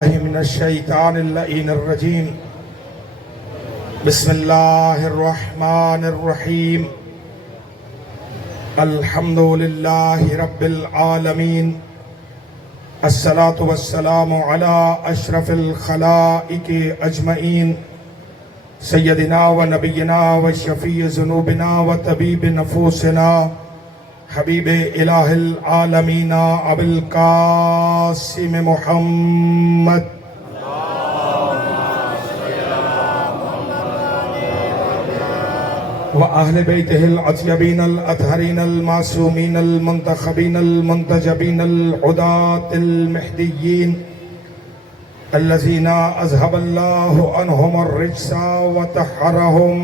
من الشیطان اللعین الرجیم بسم اللہ الرحمن الرحیم الحمد للہ رب العالمین الصلاة والسلام علی اشرف الخلائق اجمعین سیدنا و نبینا و شفیع ذنوبنا و طبیب نفوسنا حبیب الہ العالمین ابو القاسم محمد و اہل بیتہ الاطیبین الاطہرین المعصومین المنتخبین المنتجبین العداة المہدیین الذین اذهب اللہ عنہم الرجس وطہرہم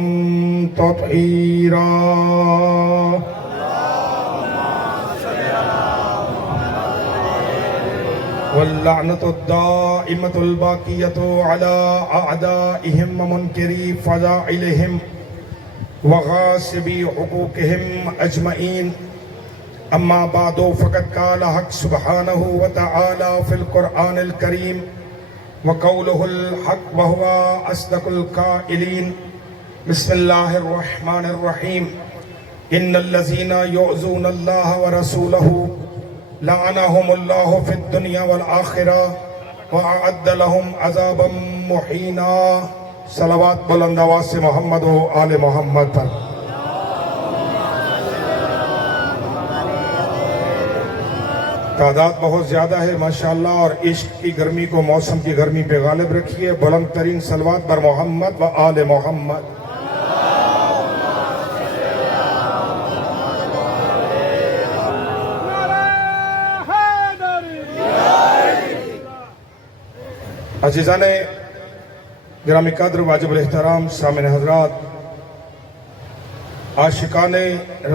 تطہیرا واللعنة الدائمة الباقية على أعدائهم ومنكري فضائلهم وغاصبي حقوقهم أجمعين أما بعد فقد قال حق سبحانه وتعالى في القرآن الكريم وقوله الحق وهو أصدق القائلين بسم الله الرحمن الرحيم إن الذين يؤذون الله ورسوله لعنهم الله في الدنيا والآخرة وأعد لهم عذابا مهينا صلوات بلند آواز سے محمد و آل محمد پر تعداد بہت زیادہ ہے ماشاءاللہ، اور عشق کی گرمی کو موسم کی گرمی پہ غالب رکھیے۔ بلند ترین صلوات بر محمد و آل محمد۔ عزیزان گرامی قدر واجب الاحترام سامعین حضرات، عاشقان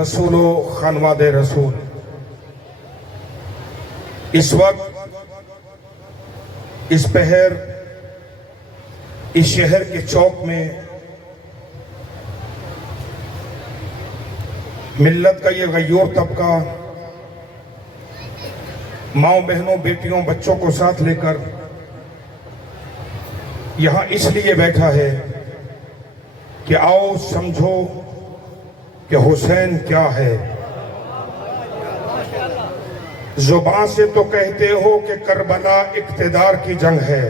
رسول و خانواد رسول، اس وقت اس پہر اس شہر کے چوک میں ملت کا یہ غیور طبقہ ماؤں بہنوں بیٹیوں بچوں کو ساتھ لے کر یہاں اس لیے بیٹھا ہے کہ آؤ سمجھو کہ حسین کیا ہے۔ زبان سے تو کہتے ہو کہ کربلا اقتدار کی جنگ ہے،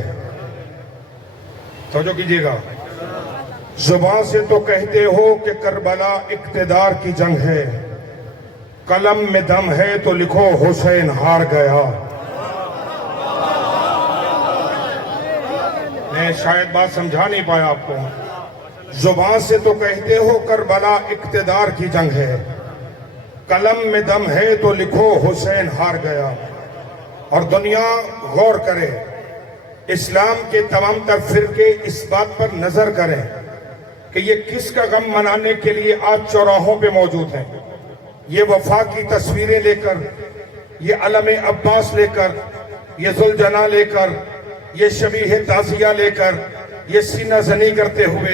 توجہ کیجئے گا، زبان سے تو کہتے ہو کہ کربلا اقتدار کی جنگ ہے، قلم میں دم ہے تو لکھو حسین ہار گیا۔ میں شاید بات سمجھا نہیں پایا آپ کو۔ زبان سے تو کہتے ہو کربلا اقتدار کی جنگ ہے، قلم میں دم ہے تو لکھو حسین ہار گیا۔ اور دنیا غور کرے، اسلام کے تمام تر فرقے اس بات پر نظر کریں کہ یہ کس کا غم منانے کے لیے آج چوراہوں پہ موجود ہیں۔ یہ وفا کی تصویریں لے کر، یہ علم عباس لے کر، یہ ذوالجناح لے کر، یہ شبیہ تعزیہ لے کر، یہ سینہ زنی کرتے ہوئے،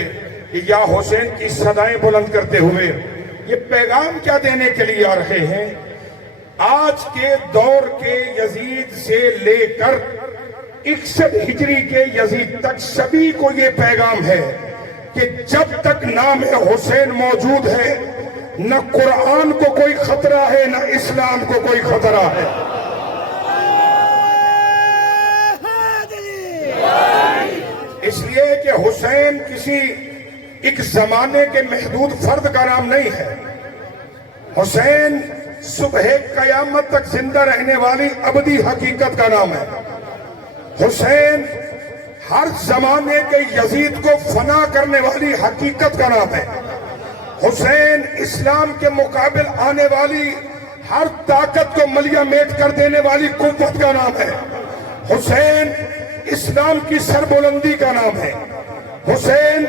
یہ یا حسین کی صدائیں بلند کرتے ہوئے، یہ پیغام کیا دینے کے لیے آ رہے ہیں؟ آج کے دور کے یزید سے لے کر 61 ہجری کے یزید تک سبھی کو یہ پیغام ہے کہ جب تک نام حسین موجود ہے، نہ قرآن کو کوئی خطرہ ہے، نہ اسلام کو کوئی خطرہ ہے۔ اس لیے کہ حسین کسی ایک زمانے کے محدود فرد کا نام نہیں ہے، حسین صبح قیامت تک زندہ رہنے والی ابدی حقیقت کا نام ہے۔ حسین ہر زمانے کے یزید کو فنا کرنے والی حقیقت کا نام ہے۔ حسین اسلام کے مقابل آنے والی ہر طاقت کو ملیہ میٹ کر دینے والی قوت کا نام ہے۔ حسین اسلام کی سربلندی کا نام ہے۔ حسین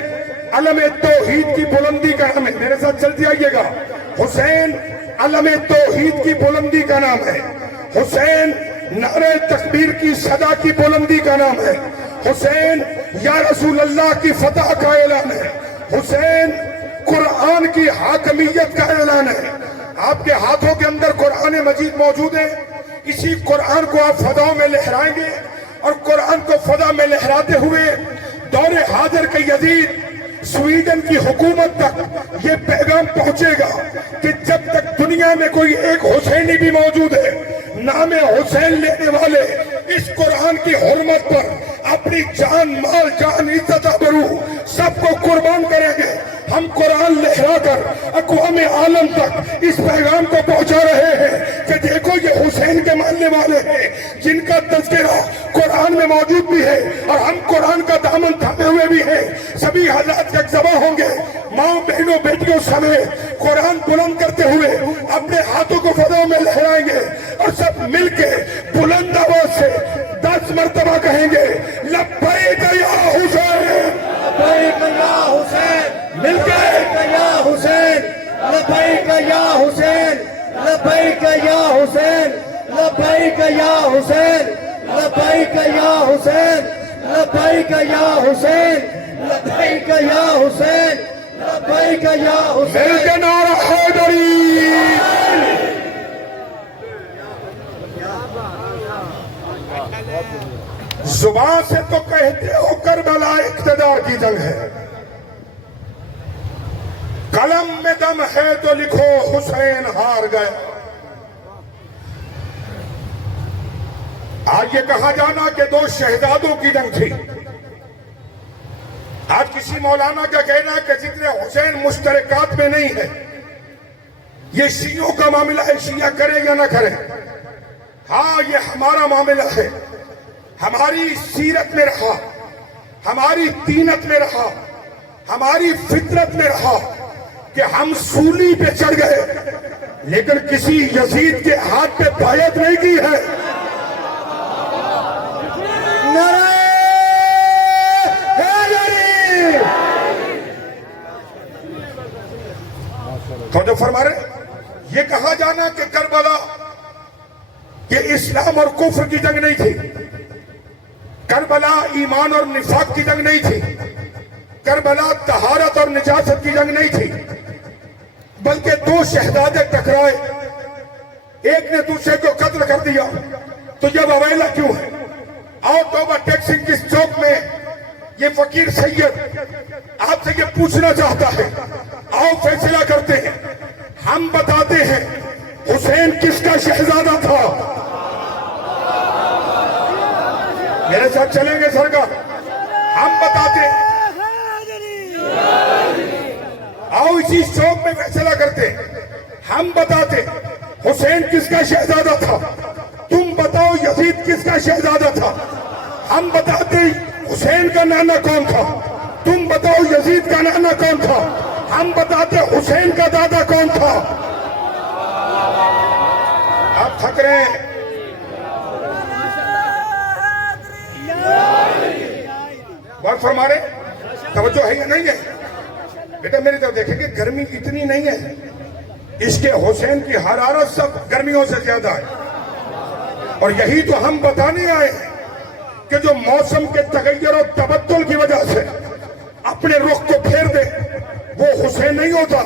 علم توحید کی بلندی کا نام ہے۔ میرے ساتھ چلتے آئیے گا۔ حسین علم توحید کی بلندی کا نام ہے۔ حسین نعرہ تکبیر کی صدا کی بلندی کا نام ہے۔ حسین یا رسول اللہ کی فتح کا اعلان ہے۔ حسین قرآن کی حاکمیت کا اعلان ہے۔ آپ کے ہاتھوں کے اندر قرآن مجید موجود ہے، اسی قرآن کو آپ فضاؤں میں لہرائیں گے اور قرآن کو فضا میں لہراتے ہوئے دور حاضر کے یزید سویڈن کی حکومت تک یہ پیغام پہنچے گا کہ جب تک دنیا میں کوئی ایک حسینی بھی موجود ہے، نام حسین لینے والے اس قرآن کی حرمت پر اپنی جان، مال، جان، عزت، آبرو سب کو قربان کریں گے۔ ہم قرآن لہرا کر اقوام عالم تک اس پیغام کو پہنچا رہے ہیں کہ دیکھو یہ حسین کے ماننے والے ہیں جن کا تذکرہ قرآن میں موجود بھی ہے، اور ہم قرآن کا دامن تھامے ہوئے بھی ہیں۔ سبھی حضرات یکجا ہوں گے، ماں، بہنوں، بیٹیوں سمیت قرآن بلند کرتے ہوئے اپنے ہاتھوں کو فضا میں لہرائیں گے، اور سب مل کے بلند آواز سے 10 مرتبہ کہیں گے، لبیک یا حسین، لبیک یا حسین، مل کے یا حسین، لبیک یا حسین، لبیک یا حسین، لبیک یا حسین، لبیک یا حسین، لبیک یا حسین، لبیک یا حسین، لبیک یا مل حسین۔ کے نعرہ حیدری۔ زبان سے تو کہتے ہو کربلا اقتدار کی جنگ ہے، قلم میں دم ہے تو لکھو حسین ہار گیا۔ آج یہ کہا جانا کہ 2 شہزادوں کی جنگ تھی، آج کسی مولانا کا کہنا ہے کہ ذکر حسین مشترکات میں نہیں ہے، یہ شیعوں کا معاملہ ہے، شیعہ کرے یا نہ کرے۔ ہاں، یہ ہمارا معاملہ ہے، ہماری سیرت میں رہا، ہماری دینت میں رہا، ہماری فطرت میں رہا کہ ہم سولی پہ چڑھ گئے لیکن کسی یزید کے ہاتھ پہ بیعت نہیں کی ہے۔ نعرہ حیدری۔ تو جو فرما رہے یہ کہا جانا کہ کربلا کہ اسلام اور کفر کی جنگ نہیں تھی، کربلا ایمان اور نفاق کی جنگ نہیں تھی، کربلا طہارت اور نجاست کی جنگ نہیں تھی، بلکہ 2 شہزادے ٹکرائے، ایک نے دوسرے کو قتل کر دیا۔ تو یہ وویلا کیوں ہے؟ آؤ توبہ ٹیکسی کس چوک میں یہ فقیر سید آپ سے یہ پوچھنا چاہتا ہے، آؤ فیصلہ کرتے ہیں، ہم بتاتے ہیں حسین کس کا شہزادہ تھا۔ میرے ساتھ چلیں گے سرکار؟ ہم بتاتے ہیں، آؤ اسی چوک میں فیصلہ کرتے ہیں، ہم بتاتے حسین کس کا شہزادہ تھا، تم بتاؤ یزید کس کا شہزادہ تھا۔ ہم بتاتے حسین کا نانا کون تھا، تم بتاؤ یزید کا نانا کون تھا۔ ہم بتاتے حسین کا دادا کون تھا۔ آپ تھک رہے ہیں؟ بات فرما رہے، توجہ ہے یا نہیں ہے؟ بیٹا میری طرف دیکھیں کہ گرمی اتنی نہیں ہے، اس کے حسین کی حرارت سب گرمیوں سے زیادہ ہے، اور یہی تو ہم بتانے آئے ہیں کہ جو موسم کے تغیر و تبدل کی وجہ سے اپنے رخ کو پھیر دے وہ حسین نہیں ہوتا،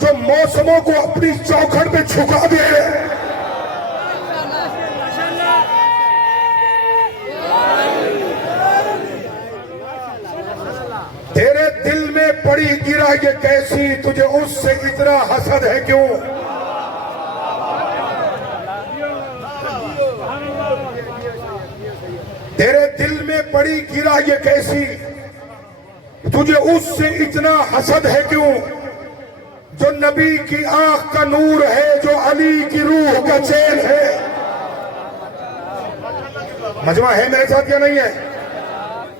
جو موسموں کو اپنی چوکھٹ پہ جھکا دے۔ تیرے دل میں پڑی گرا یہ کیسی، تجھے اس سے اتنا حسد ہے کیوں؟ تیرے دل میں پڑی گرا یہ کیسی، تجھے اس سے اتنا حسد ہے کیوں؟ جو نبی کی آنکھ کا نور ہے، جو علی کی روح کا چین ہے۔ مجمع ہے میرے ساتھ یا نہیں ہے؟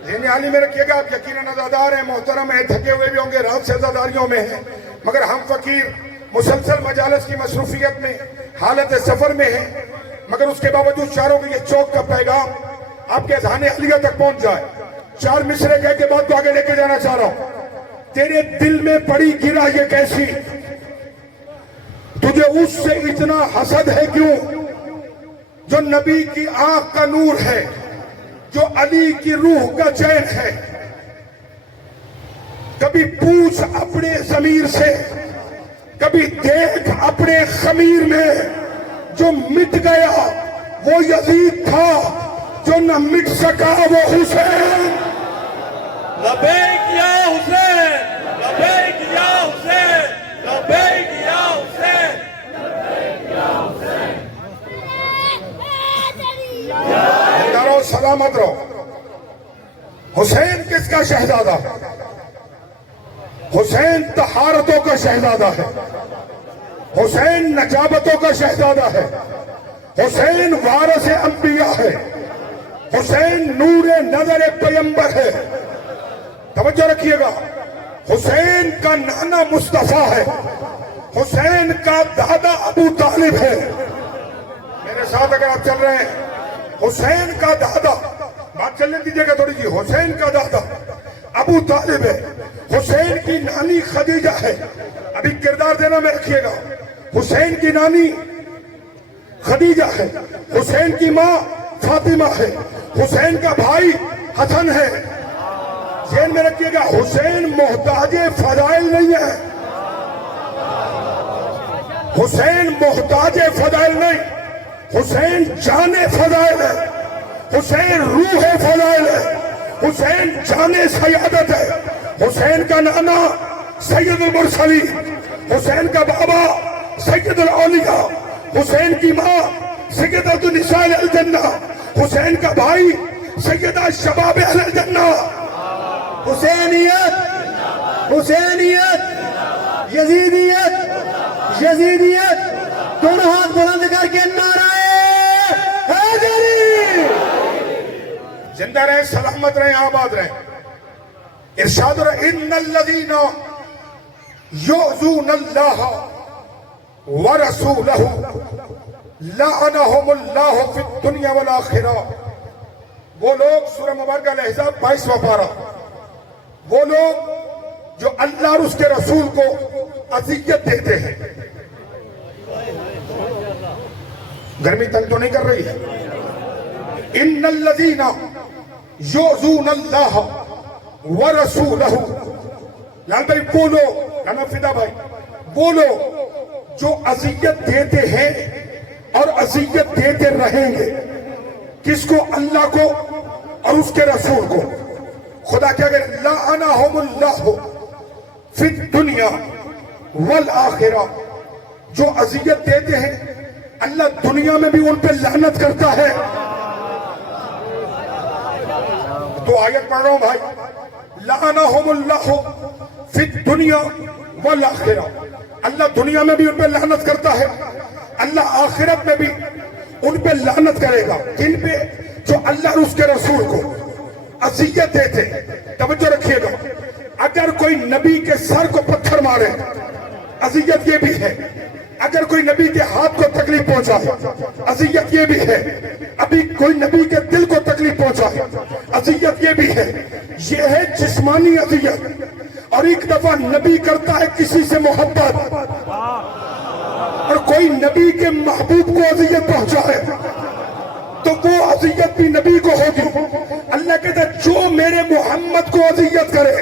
ذہن عالی میں رکھیے گا، آپ یقیناً عزادار ہیں، محترم ہیں، تھکے ہوئے بھی ہوں گے، رات سے عزاداریوں میں ہیں، مگر ہم فقیر مسلسل مجالس کی مصروفیت میں حالت سفر میں ہیں، مگر اس کے باوجود چاروں کے یہ چوک کا پیغام آپ کے اذہان علیہ تک پہنچ جائے۔ 4 مصرے کہہ کے بعد تو آگے لے کے جانا چاہ رہا ہوں۔ تیرے دل میں پڑی گرا یہ کیسی، تجھے اس سے اتنا حسد ہے کیوں؟ جو نبی کی آنکھ کا نور ہے، جو علی کی روح کا چین ہے۔ کبھی پوچھ اپنے ضمیر سے، کبھی دیکھ اپنے خمیر میں، جو مٹ گیا وہ یزید تھا، جو نہ مٹ سکا وہ حسین. لبیک یا حسین، لبیک یا حسین، لبیک یا حسین. زندہ رہو، سلامت رہو. حسین کس کا شہزادہ؟ حسین طہارتوں کا شہزادہ ہے. حسین نجابتوں کا شہزادہ ہے. حسین وارث انبیاء ہے. حسین نور نظر پیمبر ہے. توجہ رکھیے گا. حسین کا نانا مصطفیٰ ہے. حسین کا دادا ابو طالب ہے. میرے ساتھ اگر آپ چل رہے ہیں، حسین کا دادا، بات چلنے دیجیے گا تھوڑی جی، حسین کا دادا ابو طالب ہے. حسین کی نانی خدیجہ ہے. ابھی کردار دینا میں رکھیے گا. حسین کی نانی خدیجہ ہے. حسین کی ماں فاطمہ ہے. حسین کا بھائی حسن ہے. ذہن میں رکھیے گا، حسین محتاج فضائل نہیں ہے. حسین محتاج فضائل نہیں، حسین جان فضائل ہے. حسین روح فضائل ہے. حسین جان سیادت ہے. حسین کا نانا سید المرسلین، حسین کا بابا سید الاولیاء، حسین کی ماں سیدۃ النساء الجنہ، حسین کا بھائی سیدہ شباب اہل الجنہ. حسینیت، حسینیت، یزیدیت، یزیدیت. دونوں ہاتھ بلند کر کے نعرہ حیدری. زندہ رہیں، سلامت رہیں، آباد رہیں. ارشاد رہے ان الذین یؤذون اللہ ورسولہ لعنہم اللہ فی الدنیا والآخرہ. وہ لوگ، سورہ مبارکہ الاحزاب 22واں پارہ، وہ لوگ جو اللہ اور اس کے رسول کو اذیت دیتے ہیں. گرمی تنگ تو نہیں کر رہی ہے؟ ان الذین یؤذون اللہ ورسولہ. لال بھائی بولو، لانا فدا بھائی بولو. جو اذیت دیتے ہیں اور اذیت دیتے رہیں گے، کس کو؟ اللہ کو اور اس کے رسول کو. خدا کیا کہ لعنہم اللہ فی الدنیا والآخرہ. جو اذیت دیتے ہیں اللہ دنیا میں بھی ان پہ لعنت کرتا ہے. تو آیت پڑھ رہا ہوں بھائی. لعنہم اللہ فی الدنیا والآخرہ. اللہ دنیا میں بھی ان پہ لعنت کرتا ہے، اللہ آخرت میں بھی ان پہ لعنت کرے گا. ان پہ جو اللہ اور اس کے رسول کو اذیت دیتے. توجہ رکھیے گا، اگر کوئی نبی کے سر کو پتھر مارے اذیت یہ بھی ہے. اگر کوئی نبی کے ہاتھ کو تکلیف پہنچا اذیت یہ بھی ہے. ابھی کوئی نبی کے دل کو تکلیف پہنچا اذیت یہ بھی ہے. یہ ہے جسمانی اذیت. اور ایک دفعہ نبی کرتا ہے کسی سے محبت، اور کوئی نبی کے محبوب کو اذیت پہنچائے تو وہ اذیت بھی نبی کو ہوگی. اللہ کہتا ہے جو میرے محمد کو اذیت کرے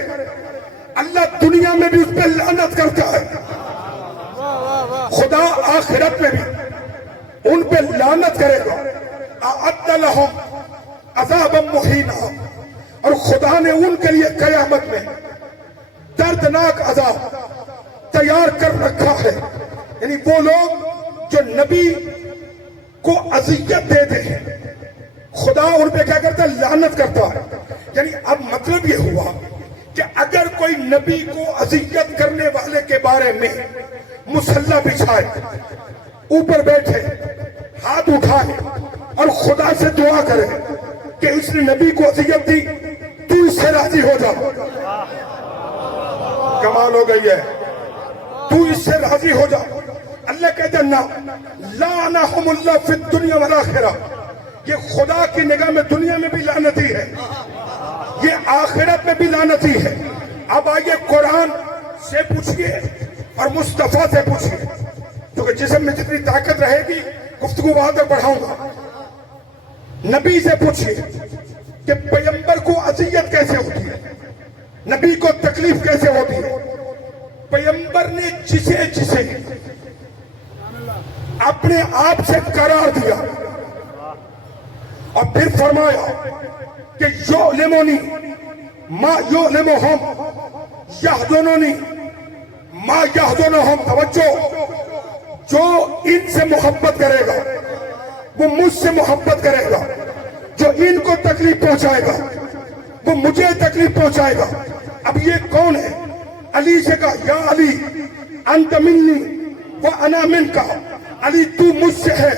اللہ دنیا میں بھی اس پہ لعنت کرتا ہے. خدا آخرت میں بھی ان پہ لعنت کرے گا. اعد لہم عذابا مہینا. اور خدا نے ان کے لیے قیامت میں دردناک عذاب تیار کر رکھا ہے. یعنی وہ لوگ جو نبی کو اذیت دیتے ہیں خدا ان پہ کیا کرتا ہے؟ لعنت کرتا ہے. یعنی اب مطلب یہ ہوا کہ اگر کوئی نبی کو اذیت کرنے والے کے بارے میں مسلح بچھائے، اوپر بیٹھے، ہاتھ اٹھائے اور خدا سے دعا کرے کہ اس نے نبی کو اذیت دی، تو اس سے راضی ہو جا. کمال ہو گئی ہے. تو اس سے راضی ہو جا. اللہ کہتے ہیں نا، لعنہم اللہ فی الدنیا والآخرہ. یہ خدا کی نگاہ میں دنیا میں بھی لعنتی ہے، یہ آخرت میں بھی لعنتی ہے. اب آئیے قرآن سے پوچھئے اور مصطفیٰ سے پوچھئے، کیونکہ جسم میں جتنی طاقت رہے گی گفتگو وہاں تک بڑھاؤں گا. نبی سے پوچھئے کہ پیغمبر کو اذیت کیسے ہوتی ہے، نبی کو تکلیف کیسے ہوتی ہے. پیغمبر نے جسے اپنے آپ سے قرار دیا، اور پھر فرمایا کہ یعلمونی ما یعلمہم یحزنونی ما یحزنہم. توجہ، جو ان سے محبت کرے گا وہ مجھ سے محبت کرے گا، جو ان کو تکلیف پہنچائے گا وہ مجھے تکلیف پہنچائے گا. اب یہ کون ہے؟ علی سے کہا یا علی انت منی وانا منک. علی تو مجھ سے ہے.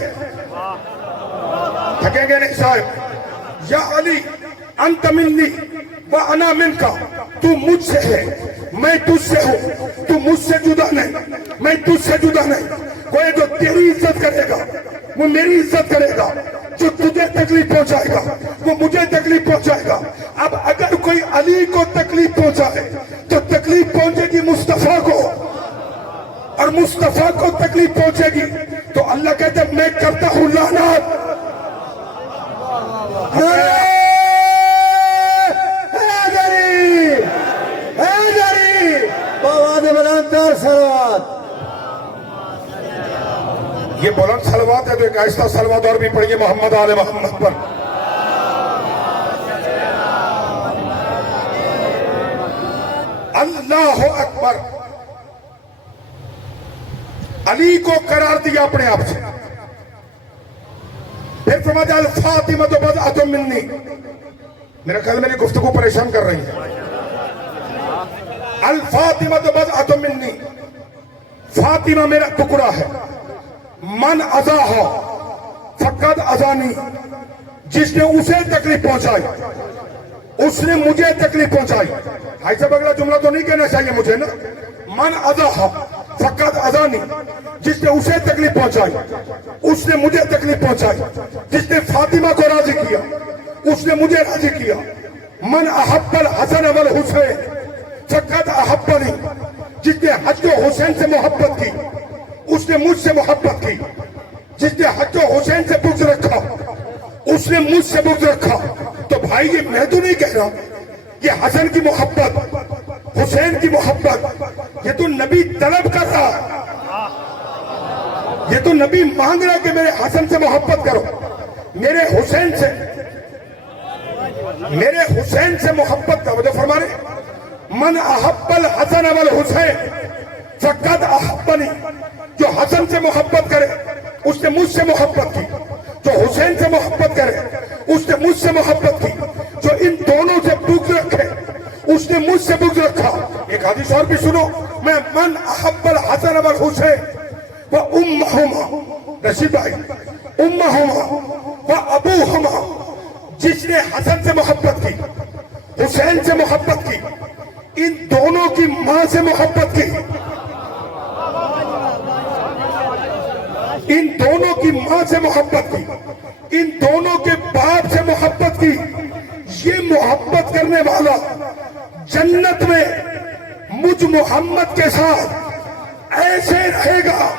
تھکیں گے نہیں صاحب؟ یا علی انت منی وانا منک. تو مجھ سے ہے، میں تجھ سے ہوں. تو مجھ سے جدا نہیں، میں تجھ سے جدا نہیں. کوئی جو تیری عزت کرے گا وہ میری عزت کرے گا، جو تجھے تکلیف پہنچائے گا وہ مجھے تکلیف پہنچائے گا. اب اگر کوئی علی کو تکلیف پہنچائے تو تکلیف پہنچے گی مصطفیٰ کو، اور مصطفیٰ کو تکلیف پہنچے گی تو اللہ کہتے ہیں میں کرتا ہوں لعنت. یہ بلند صلوات ہے تو ایک ایسا صلوات اور بھی پڑھیے محمد آل محمد پر. اللہ اکبر. علی کو قرار دیا اپنے آپ سے. پھر فرمایا الفاطمہ بضعۃ منی. میرا خیال میری گفتگو پریشان کر رہی ہے. الفاطمہ بضعۃ منی، فاطمہ میرا ٹکڑا ہے. من اذاہا فقد اذانی، جس نے اسے تکلیف پہنچائی اس نے مجھے تکلیف پہنچائی. ایسا اگلا جملہ تو نہیں کہنا چاہیے مجھے نا. من اذاہا فقد اذانی، جس نے اسے تکلیف پہنچائی اس نے مجھے تکلیف پہنچائی. جس نے فاطمہ کو راضی کیا اس نے مجھے راضی کیا. من احب الحسن والحسین فقد احبنی، جس نے حسن و حسین سے محبت کی اس نے مجھ سے محبت کی. جس نے حسن و حسین سے بغض رکھا اس نے مجھ سے بغض رکھا. تو بھائی یہ میں تو نہیں کہہ رہا، یہ حسن کی محبت، حسین کی محبت یہ تو نبی طلب کر رہا ہے. یہ تو نبی مانگ رہا ہے کہ میرے حسن سے محبت کرو، میرے حسین سے محبت کرو. جو فرما رہے من احب الحسن والحسین فقد احبنی، جو حسن سے محبت کرے اس نے مجھ سے محبت کی. جو حسین سے محبت کرے اس نے مجھ سے محبت کی. جو ان دونوں سے بغض رکھے اس نے مجھ سے بغض رکھا. ایک حدیث اور بھی سنو. میں من احب الحسن والحسین وامہما، رشید بھائی، امہما وابوہما، جس نے حسن سے محبت کی، حسین سے محبت کی، ان دونوں کی ماں سے محبت کی، ان دونوں کی ماں سے محبت کی، ان دونوں کے باپ سے محبت کی، یہ محبت کرنے والا جنت میں مجھ محمد کے ساتھ ایسے رہے گا.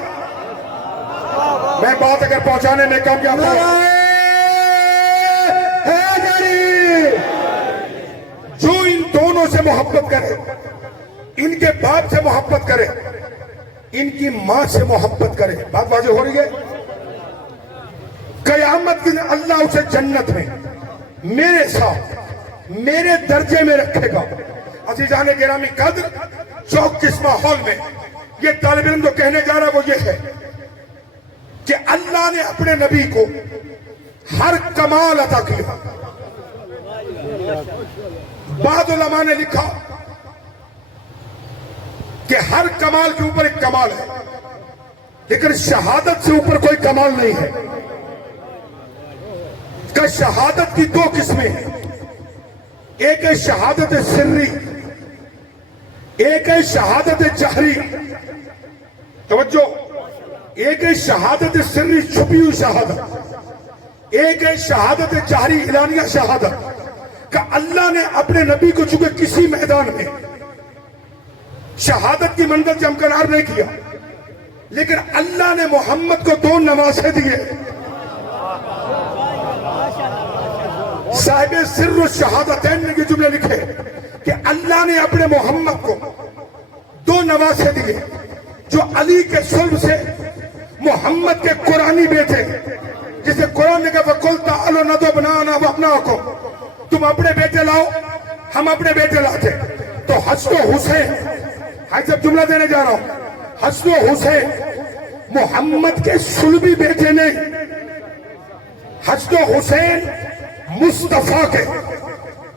میں بات اگر پہنچانے میں کامیاب ہوں، جو ان دونوں سے محبت کرے، ان کے باپ سے محبت کرے، ان کی ماں سے محبت کرے. بات واضح ہو رہی ہے؟ قیامت کے دن اللہ اسے جنت میں میرے ساتھ میرے درجے میں رکھے گا. عزیزان گرامی قدر، چوک اس ماحول میں یہ طالب علم جو کہنے جا رہا ہے وہ یہ ہے کہ اللہ نے اپنے نبی کو ہر کمال عطا کیا. بعض علماء نے لکھا کہ ہر کمال کے اوپر ایک کمال ہے، لیکن شہادت سے اوپر کوئی کمال نہیں ہے. کہ شہادت کی دو قسمیں ہیں، ایک ہے شہادت سری، ایک ہے شہادت جہری. توجہ، ایک ہے شہادت سری چھپی ہوئی شہادت، ایک ہے شہادت جہری اعلانیہ شہادت. کہ اللہ نے اپنے نبی کو چونکہ کسی میدان میں شہادت کی منزل سے ہمکنار نہیں کیا، لیکن اللہ نے محمد کو دو نواسے دیے. صاحب سر الشہادتین نے یہ جملے لکھے کہ اللہ نے اپنے محمد کو دو نواسے دیے، جو علی کے صلب سے محمد کے قرآنی بیٹے جسے قرآن نے کہا وَقُلْ تَعَالُوا نَدْعُ أَبْنَاءَنَا وَأَبْنَاءَكُمْ، تم اپنے بیٹے لاؤ ہم اپنے بیٹے لاتے. تو حسن و حسین، ہاں جب جملہ دینے جا رہا ہوں، حسن و حسین محمد کے صلبی بیٹے نہیں، حسن و حسین مصطفیٰ کے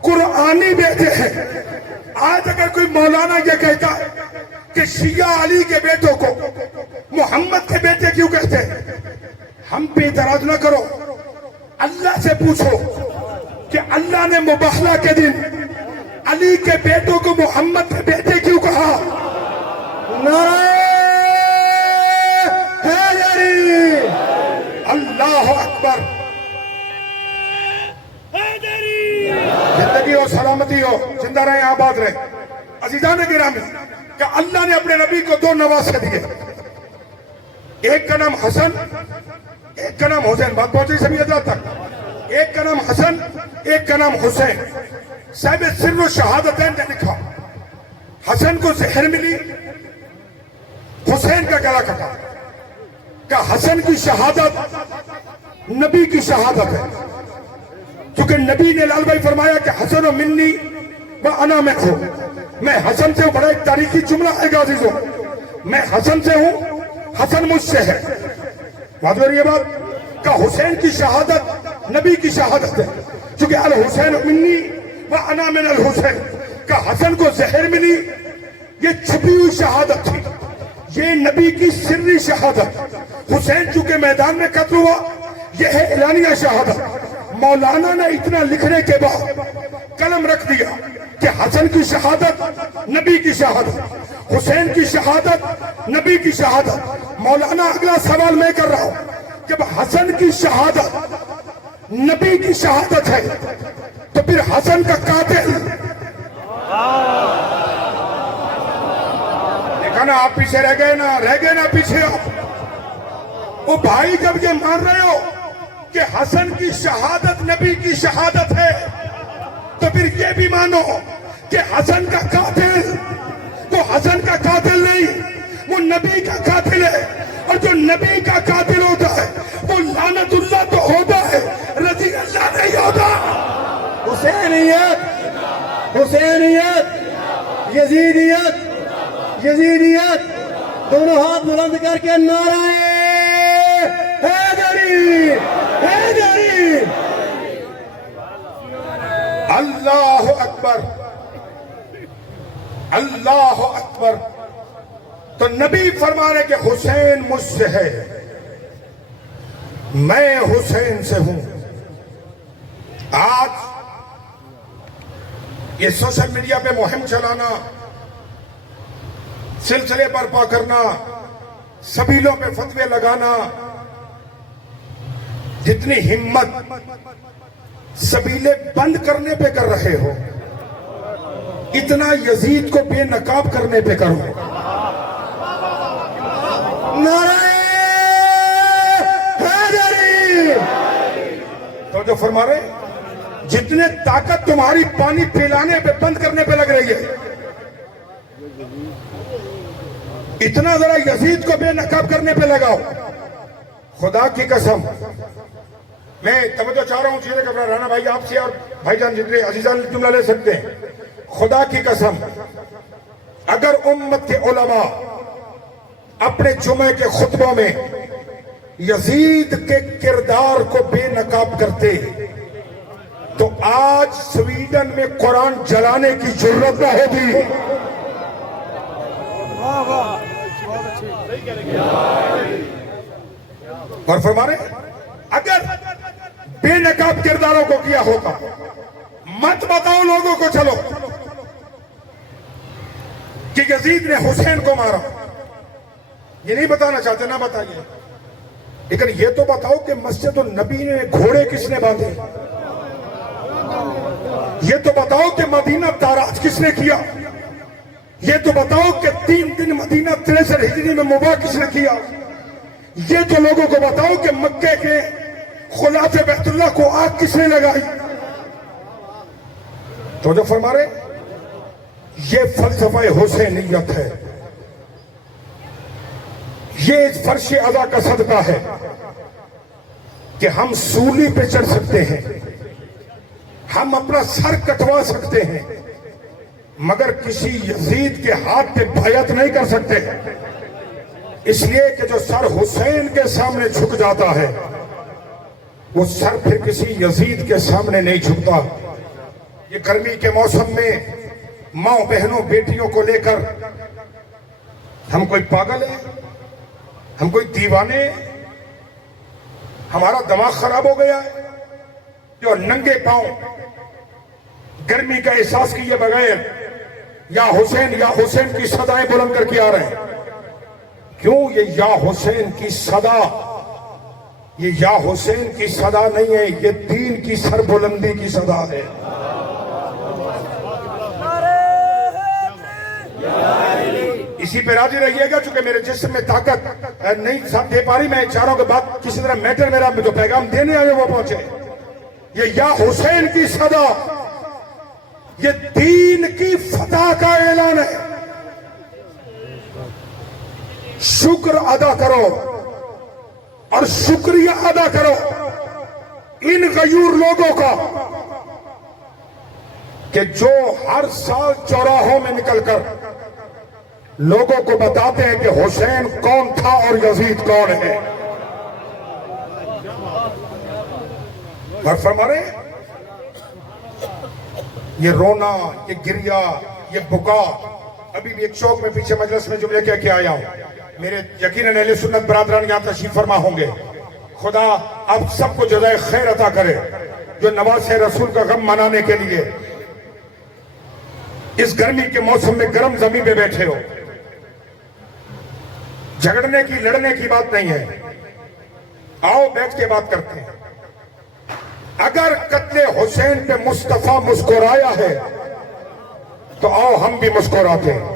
قرآنی بیٹے ہیں. آج اگر کوئی مولانا یہ کہتا ہے کہ شیعہ علی کے بیٹوں کو محمد کے بیٹے کیوں کہتے ہیں، ہم پہ اعتراض نہ کرو، اللہ سے پوچھو کہ اللہ نے مباہلہ کے دن علی کے بیٹوں کو محمد کے بیٹے کیوں کہا. نعرہ حیدری، اللہ اکبر. زندگی ہو، سلامتی ہو، زندہ رہیں، آباد رہیں. عزیزان گرامی، کہ اللہ نے اپنے نبی کو 2 نواسے دیے، ایک کا نام حسن، ایک کا نام حسین. بات پہنچی سبھی حضرات تک. ایک کا نام حسن، ایک کا نام حسین. صاحب سر و شہادتین نے لکھا حسن کو زہر ملی، حسین کا گلا کٹا. کہ حسن کی شہادت نبی کی شہادت ہے، کیونکہ نبی نے لال بھائی فرمایا کہ حسن و منی و انا منہ، میں حسن سے ہوں. بڑا ایک تاریخی جملہ ہے گا عزیزوں، میں حسن سے ہوں، حسن مجھ سے ہے. واضح یہ بات کہ حسین کی شہادت نبی کی شہادت ہے، کیونکہ الحسین منی و انا من الحسین. کہ حسن کو زہر ملی، یہ چھپی ہوئی شہادت تھی، یہ نبی کی سری شہادت. حسین چونکہ میدان میں قتل ہوا، یہ ہے اعلانیہ شہادت. مولانا نے اتنا لکھنے کے بعد قلم رکھ دیا کہ حسن کی شہادت نبی کی شہادت، حسین کی شہادت نبی کی شہادت. مولانا اگلا سوال میں کر رہا ہوں، جب حسن کی شہادت نبی کی شہادت ہے تو پھر حسن کا قاتل دیکھا نا، آپ پیچھے رہ گئے نا پیچھے آپ. وہ بھائی جب یہ مان رہے ہو کہ حسن کی شہادت نبی کی شہادت ہے تو پھر یہ بھی مانو کہ حسن کا قاتل وہ حسن کا قاتل نہیں، وہ نبی کا قاتل ہے. اور جو نبی کا قاتل ہوتا ہے وہ لعنت اللہ تو ہوتا ہے، رضی اللہ نہیں ہوتا. حسینیت، حسینیت، یزیدیت، یزیدیت، دونوں ہاتھ بلند کر کے نعرہ حیدری، حیدری. اللہ اکبر، اللہ اکبر. تو نبی فرما رہے کہ حسین مجھ سے ہے، میں حسین سے ہوں. آج یہ سوشل میڈیا پہ مہم چلانا، سلسلے برپا کرنا، سبیلوں پہ فتوے لگانا، جتنی ہمت سبیلے بند کرنے پہ کر رہے ہو اتنا یزید کو بے نقاب کرنے پہ کرو. نعرہ حیدری. تو جو فرما رہے جتنے طاقت تمہاری پانی پلانے پہ بند کرنے پہ لگ رہی ہے، اتنا ذرا یزید کو بے نقاب کرنے پہ لگاؤ. خدا کی قسم میں توجہ چاہ رہا ہوں، چیزیں گھبرا رانا بھائی آپ سے اور بھائی جان جتنے عزیزان جملہ لے سکتے ہیں. خدا کی قسم اگر امت کے علماء اپنے جمعے کے خطبوں میں یزید کے کردار کو بے نقاب کرتے تو آج سویڈن میں قرآن جلانے کی ضرورت نہ ہوگی. اور فرما رہے اگر بے نقاب کرداروں کو کیا ہوگا، مت بتاؤ لوگوں کو چلو کہ یزید نے حسین کو مارا، یہ نہیں بتانا چاہتے، نہ بتائیے، لیکن یہ تو بتاؤ کہ مسجد النبی میں گھوڑے کس نے باندھے، یہ تو بتاؤ کہ مدینہ تاراج کس نے کیا، یہ تو بتاؤ کہ 3 دن مدینہ 63 ہجری میں مباح کس نے کیا، یہ تو لوگوں کو بتاؤ کہ مکے کے خلاف بیت اللہ کو آگ کس نے لگائی. تو جو فرما رہے یہ فلسفہ حسینیت ہے، یہ اس فرش ادا کا صدقہ ہے. کہ ہم سولی پہ چڑھ سکتے ہیں، ہم اپنا سر کٹوا سکتے ہیں، مگر کسی یزید کے ہاتھ پہ بیعت نہیں کر سکتے، اس لیے کہ جو سر حسین کے سامنے جھک جاتا ہے وہ سر پھر کسی یزید کے سامنے نہیں جھکتا۔ یہ گرمی کے موسم میں ماں بہنوں بیٹیوں کو لے کر ہم کوئی پاگل ہیں، ہم کوئی دیوانے ہیں، ہمارا دماغ خراب ہو گیا ہے جو ننگے پاؤں گرمی کا احساس کیے بغیر یا حسین کی صدائیں بلند کر کے آ رہے ہیں۔ کیوں؟ یہ یا حسین کی صدا، یہ یا حسین کی صدا نہیں ہے، یہ دین کی سر بلندی کی صدا ہے۔ اسی پہ راضی رہیے گا، چونکہ میرے جسم میں طاقت نہیں ساتھ دے پا رہی، میں چاروں کے بعد کسی طرح میٹر میرا جو پیغام دینے آئے وہ پہنچے۔ یہ یا حسین کی صدا، یہ دین کی فتح کا اعلان ہے۔ شکر ادا کرو اور شکریہ ادا کرو ان غیور لوگوں کا کہ جو ہر سال چوراہوں میں نکل کر لوگوں کو بتاتے ہیں کہ حسین کون تھا اور یزید کون ہے۔ اور فرما رہے ہیں یہ رونا، یہ گریا، یہ بکا، ابھی بھی ایک چوک میں پیچھے مجلس میں جملے کہہ کے آیا ہوں، میرے یقیناً اہل سنت برادران یہاں تشریف فرما ہوں گے۔ خدا آپ سب کو جزائے خیر عطا کرے جو نواز رسول کا غم منانے کے لیے اس گرمی کے موسم میں گرم زمین پہ بیٹھے ہو۔ جھگڑنے کی لڑنے کی بات نہیں ہے، آؤ بیٹھ کے بات کرتے ہیں۔ اگر قتل حسین پہ مصطفیٰ مسکرایا ہے تو آؤ ہم بھی مسکراتے ہیں،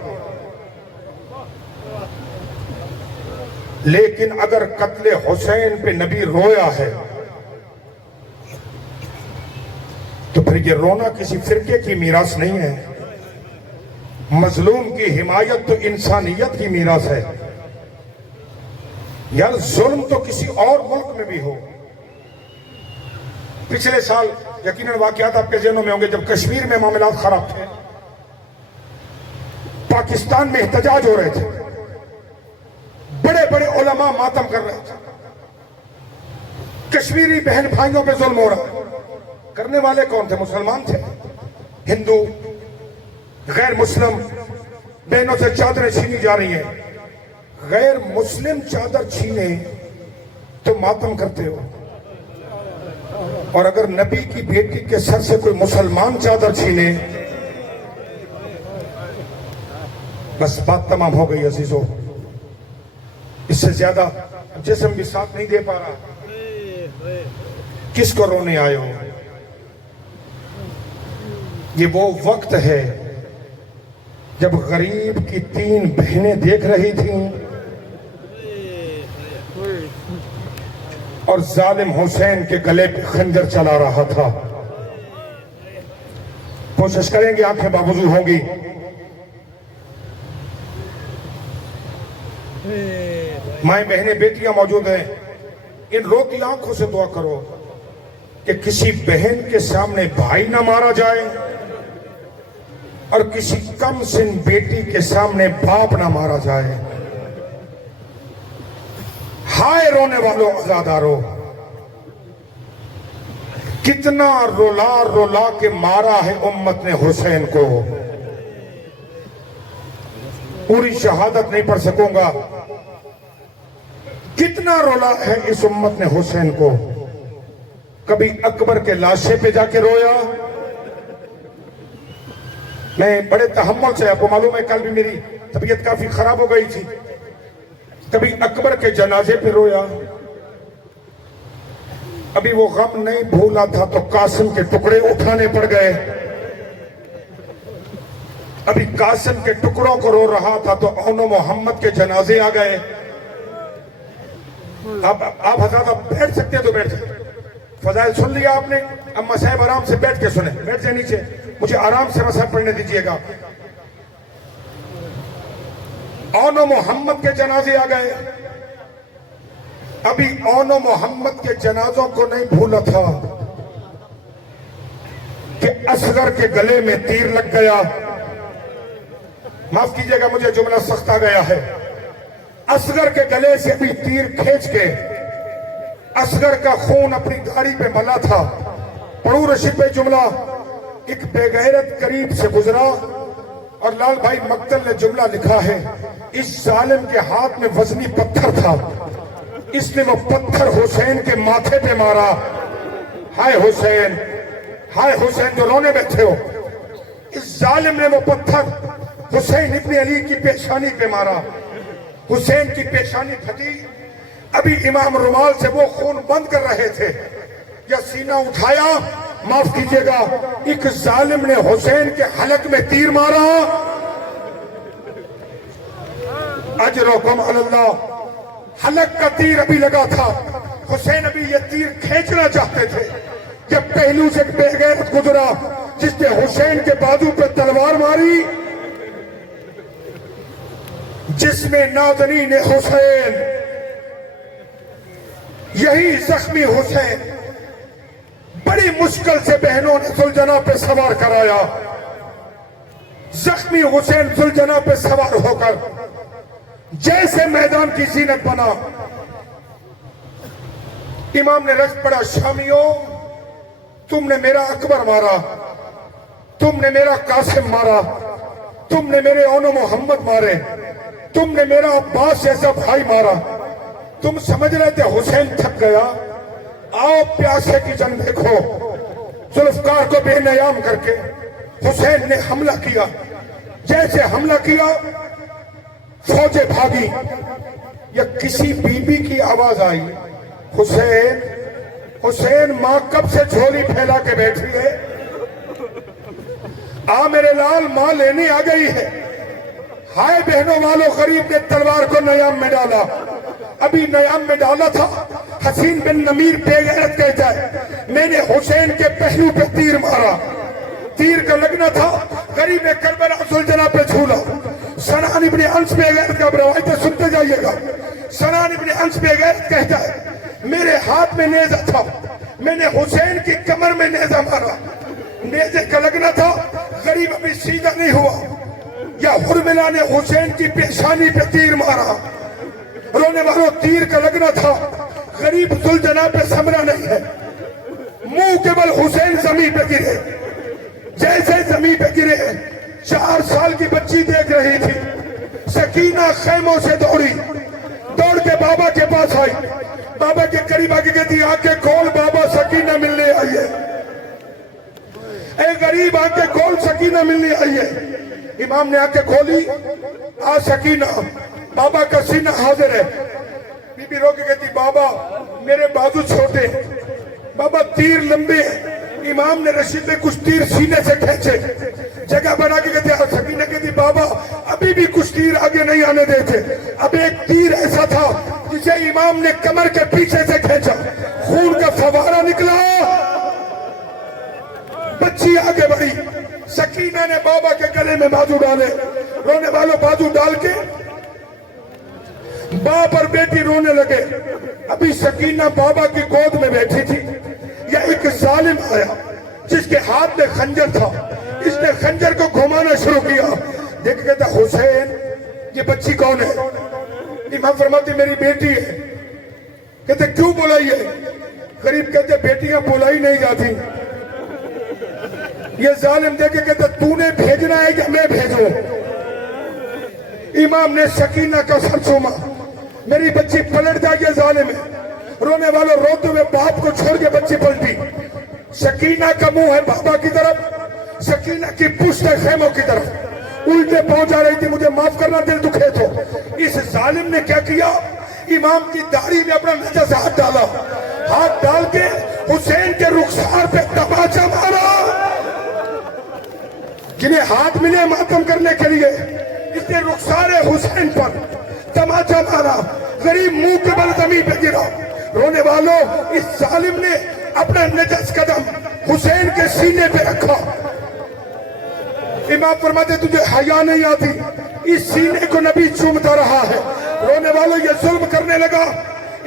لیکن اگر قتل حسین پہ نبی رویا ہے تو پھر یہ رونا کسی فرقے کی میراث نہیں ہے۔ مظلوم کی حمایت تو انسانیت کی میراث ہے۔ یار ظلم تو کسی اور ملک میں بھی ہو۔ پچھلے سال یقیناً واقعات آپ کے ذہنوں میں ہوں گے، جب کشمیر میں معاملات خراب تھے، پاکستان میں احتجاج ہو رہے تھے، بڑے بڑے علماء ماتم کر رہے تھے، کشمیری بہن بھائیوں پہ ظلم ہو رہا۔ کرنے والے کون تھے؟ مسلمان تھے، ہندو، غیر مسلم بہنوں سے چادریں چھینی جا رہی ہیں۔ غیر مسلم چادر چھینے تو ماتم کرتے ہو، اور اگر نبی کی بیٹی کے سر سے کوئی مسلمان چادر چھینے بس بات تمام ہو گئی عزیزو۔ اس سے زیادہ جسم بھی ساتھ نہیں دے پا رہا۔ کس کو رونے آئے ہو؟ یہ وہ وقت ہے جب غریب کی 3 بہنیں دیکھ رہی تھیں اور ظالم حسین کے گلے پہ خنجر چلا رہا تھا۔ کوشش کریں گے، آنکھیں باوضو ہوں گی۔ مائیں بہنیں بیٹیاں موجود ہیں، ان روتی آنکھوں سے دعا کرو کہ کسی بہن کے سامنے بھائی نہ مارا جائے اور کسی کم سن بیٹی کے سامنے باپ نہ مارا جائے۔ ہائے رونے والوں عزادارو، کتنا رولا رولا کے مارا ہے امت نے حسین کو۔ پوری شہادت نہیں پڑھ سکوں گا، کتنا رولا ہے اس امت نے حسین کو۔ کبھی اکبر کے لاشے پہ جا کے رویا۔ میں بڑے تحمل سے، آپ کو معلوم ہے کل بھی میری طبیعت کافی خراب ہو گئی تھی، کبھی اکبر کے جنازے پہ رویا۔ ابھی وہ غم نہیں بھولا تھا تو قاسم کے ٹکڑے اٹھانے پڑ گئے۔ ابھی قاسم کے ٹکڑوں کو رو رہا تھا تو اون محمد کے جنازے آ گئے۔ آپ حضرات آپ بیٹھ سکتے ہیں تو بیٹھ سکتے ہیں۔ فضائل سن لیا آپ نے، اب مسائب آرام سے بیٹھ کے سنیں، بیٹھ جائیں نیچے، مجھے آرام سے مسائب پڑھنے دیجئے گا۔ اون محمد کے جنازے آ گئے، ابھی اون و محمد کے جنازوں کو نہیں بھولا تھا کہ اصغر کے گلے میں تیر لگ گیا. معاف کیجئے گا مجھے جملہ سخت آ گیا ہے. اصغر کے گلے سے بھی تیر کھینچ کے اصغر کا خون اپنی داڑھی پہ ملا تھا. پڑھو رشید پہ جملہ. ایک بے غیرت قریب سے گزرا اور لال بھائی مقتل نے جملہ لکھا ہے, اس ظالم کے ہاتھ میں وزنی پتھر تھا, اس نے وہ پتھر حسین کے ماتھے پہ مارا. ہائے حسین, ہائے حسین جو رونے بیٹھے ہو, اس ظالم نے وہ پتھر حسین ابن علی کی پیشانی پہ مارا. حسین کی پیشانی پھٹی. ابھی امام رومال سے وہ خون بند کر رہے تھے یا سینہ اٹھایا, معاف کیجئے گا, ایک ظالم نے حسین کے حلق میں تیر مارا. اجرکم علی اللہ. حلق کا تیر ابھی لگا تھا, حسین ابھی یہ تیر کھینچنا چاہتے تھے جب پہلو سے ایک بے غیرت گزرا جس نے حسین کے بازو پہ تلوار ماری. جس میں نازنین حسین, یہی زخمی حسین بڑی مشکل سے بہنوں نے ذوالجناح پہ سوار کرایا. زخمی حسین ذوالجناح پہ سوار ہو کر جیسے میدان کی زینت بنا, امام نے رشک پڑھا, شامیوں تم نے میرا اکبر مارا, تم نے میرا قاسم مارا, تم نے میرے اون و محمد مارے, تم نے میرا عباس جیسا بھائی مارا. تم سمجھ رہے تھے حسین تھک گیا, آؤ پیاسے کی جنگ دیکھو. ذوالفقار کو بے نیام کر کے حسین نے حملہ کیا. جیسے حملہ کیا فوجیں بھاگی, یا کسی بی بی کی آواز آئی, حسین حسین ماں کب سے جھولی پھیلا کے بیٹھی ہے, آ میرے لال ماں لینے آ گئی ہے. ہائے بہنوں والوں, غریب نے تلوار کو نیام میں ڈالا. ابھی نیام میں ڈالا تھا, حسین بن نمیر بے غیرت کہتا ہے میں نے حسین کے پہلو پہ تیر مارا. تیر کا لگنا تھا, غریب نے کربلا ذوالجناح پہ جھولا. سنان ابن انس بے غیرت کا روایتیں سنتے جائیے گا. سنان ابن انس بے غیرت کہتا ہے میرے ہاتھ میں نیزہ تھا, میں نے حسین کی کمر میں نیزہ مارا. نیزے کا لگنا تھا, غریب ابھی سیدھا نہیں ہوا, یا حرملہ نے حسین کی پیشانی پہ تیر مارا. رونے والوں, تیر کا لگنا تھا, غریب ذوالجناح پہ سمرا نہیں ہے, منہ کے بل حسین زمین پہ گرے. جیسے زمین پہ گرے 4 سال کی بچی دیکھ رہی تھی, سکینہ خیموں سے دوڑی, دوڑ کے بابا کے پاس آئی. بابا کے قریب آ کے کہتی آنکھیں کھول بابا سکینہ ملنے آئی ہے. اے غریب آنکھیں کھول سکینہ ملنے آئی ہے. امام نے آنکھیں کھولی, آ سکینہ, بابا کا سینہ حاضر ہے. بی بی رو کے کہتی بابا میرے بازو چھوٹے, بابا تیر لمبے. امام نے رشید میں کچھ تیر سینے سے کھینچے, جگہ بنا کے کہتے سکینہ کہتی بابا ابھی بھی کچھ تیر آگے نہیں آنے دیتے. اب ایک تیر ایسا تھا جسے امام نے کمر کے پیچھے سے کھینچا, خون کا فوارہ نکلا, بچی آگے بڑھی. سکینہ نے بابا کے گلے میں بازو ڈالے. رونے والوں بازو ڈال کے باپ اور بیٹی رونے لگے. ابھی سکینہ بابا کی گود میں بیٹھی تھی, یا ایک ظالم آیا جس کے ہاتھ میں خنجر تھا. اس نے خنجر کو گھمانا شروع کیا. دیکھ کہتا حسین یہ بچی کون ہے؟ امام فرماتے میری بیٹی ہے. کہتے کیوں بلائی ہے؟ غریب کہتے بیٹیاں بلائی نہیں جاتی. یہ ظالم دیکھ کے کہتا تو نے بھیجنا ہے یا میں بھیجوں؟ امام نے سکینہ کا سر چوما. میری بچی پلٹ جائے, یہ ظالم ہے. رونے والوں روتے ہوئے باپ کو چھوڑ کے بچی پلٹی. سکینہ کا منہ ہے بابا کی طرف, سکینہ کی پشت ہے خیموں کی طرف. الٹے پہنچ آ رہی تھی, مجھے معاف کرنا دل دکھے تو. اس ظالم نے کیا کیا, امام کی داڑھی میں اپنا نجس ہاتھ ڈالا. ہاتھ ڈال کے حسین کے رخسار پہ تماچا مارا. جنہیں ہاتھ ملے ماتم کرنے کے لیے, اس نے رخسار حسین پر تماچا مارا. غریب منہ کے بل زمین پہ گرا. رونے والوں, اس ظالم نے اپنا نجس قدم حسین کے سینے پہ رکھا. امام فرماتے تجھے حیا نہیں آتی, اس سینے کو نبی چومتا رہا ہے. رونے والوں, یہ ظلم کرنے لگا.